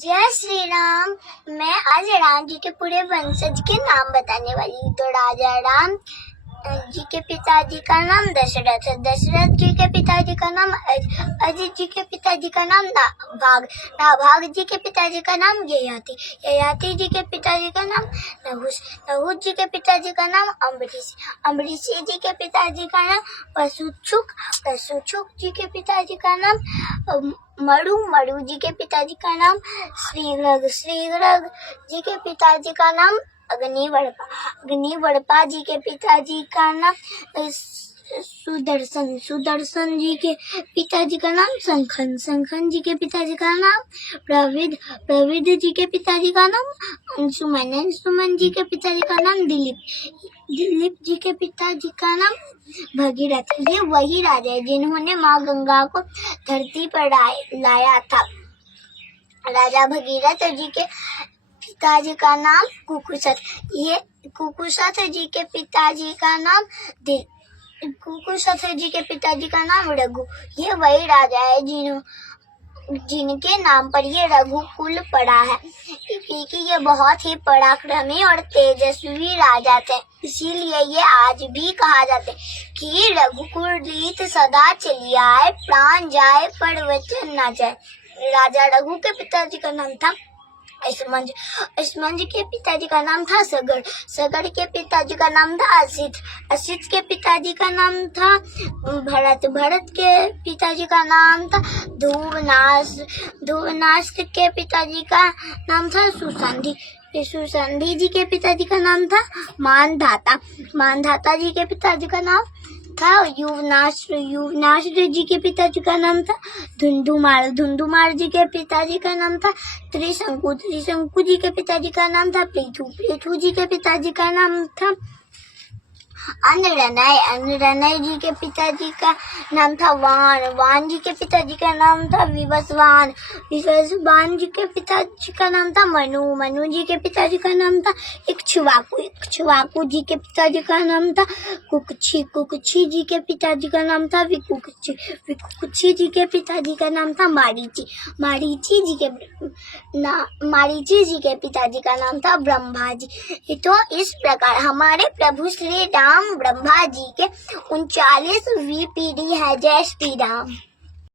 जय श्री राम। मैं आज राम जी के पूरे वंशज के नाम बताने वाली हूँ। तो राजा राम जी के पिताजी का नाम दशरथ है। दशरथ जी के पिताजी का नाम अजित जी के पिताजी का नाम नाभाग। नाभाग जी के पिताजी का नाम ययाति। ययाति जी के पिताजी का नाम नहुष। नहुष जी के पिताजी का नाम अम्बरीश। अम्बरीश जी के पिताजी का नाम वसुछुक। वसुछुक जी के पिताजी का नाम मरु। मरु जी के पिताजी का नाम श्रीरग। श्रीरग जी के पिताजी का नाम अग्निवर्पा। अग्निवर्पा जी के पिताजी का नाम सुदर्शन। सुदर्शन जी के पिताजी का नाम संखन। संखन जी के पिताजी का नाम प्रविद। प्रविद जी के पिताजी का नाम अंशुमन। अंशुमन जी के पिताजी का नाम दिलीप। दिलीप जी के पिताजी का नाम भगीरथ। ये वही राजा है जिन्होंने माँ गंगा को धरती पर लाया था। राजा भगीरथ जी के पिताजी का नाम कुकुसत। ये कुकुसत जी के पिताजी का नाम कुकुसत जी के पिताजी का नाम रघु। ये वही राजा है जिनके नाम पर ये रघुकुल पड़ा है, क्योंकि ये बहुत ही पराक्रमी और तेजस्वी राजा थे। इसीलिए ये आज भी कहा जाता है कि रघुकुल रीत सदा चली आए, प्राण जाए पर वचन न जाए। राजा रघु के पिताजी का नाम था इसमंज। इसमंज के पिताजी का नाम था सगर। सगर के पिताजी का नाम था असित। असित के पिताजी का नाम था भरत। भरत के पिताजी का नाम था धुवनाश। धुवनाश के पिताजी का नाम था सुसंधि। सुसंधि जी के पिताजी का नाम था मानधाता। मानधाता जी के पिताजी का नाम था युवनाश। युवनाश जी के पिताजी का नाम था धुंधुमार। धुंधुमार जी के पिताजी का नाम था त्रिशंकु। त्रिशंकु जी के पिताजी का नाम था पृथु। पृथु जी के पिताजी का नाम था अनरनय। अनरनय जी के पिताजी का नाम था वान। वान जी के पिताजी का नाम था विवस्वान। विवस्वान जी के पिताजी का नाम था मनु। मनु जी के पिताजी का नाम था इक्ष्वाकु। इक्ष्वाकु जी के पिताजी का नाम था कुक्षी। कुक्षी जी के पिताजी का नाम था विकुक्षी। विकुक्षी जी के पिताजी का नाम था मारीची। मारीची जी के पिताजी का नाम था ब्रह्मा जी। तो इस प्रकार हमारे प्रभु श्री राम ब्रह्मा जी के 39वीं पीढ़ी है। जय श्री राम।